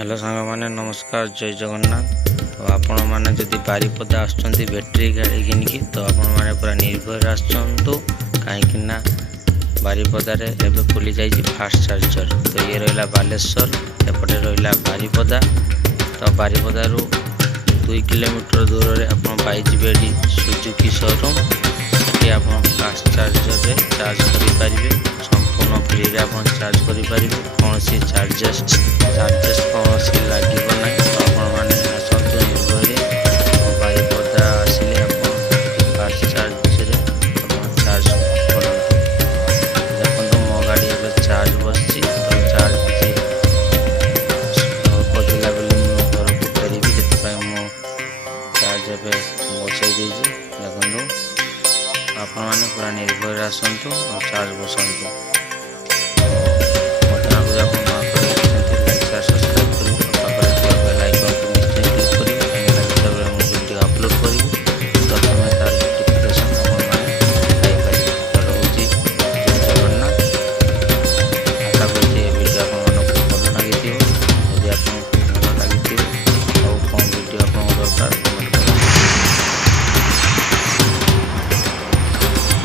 Hello सांग मैंने नमस्कार जय जगन्नाथ। तो आपण मैंने जदि बारिपदा आसुँच बैटेरी गाड़ी किनिकी तो आपण मैंने पूरा निर्भर आसतु कहीं बारिपदार एवं खुली जाइए फास्ट चार्जर। तो ये रहा बालेश्वर एपटे रहा बारिपदा। तो बारिपदार 2 किलोमीटर दूर में आप पाइबे सुजुकी शोरूम। ये आप फास्ट चार्जर रे चार्ज करें संपूर्ण फ्री आप चार्ज करें कौन सी चार्जेस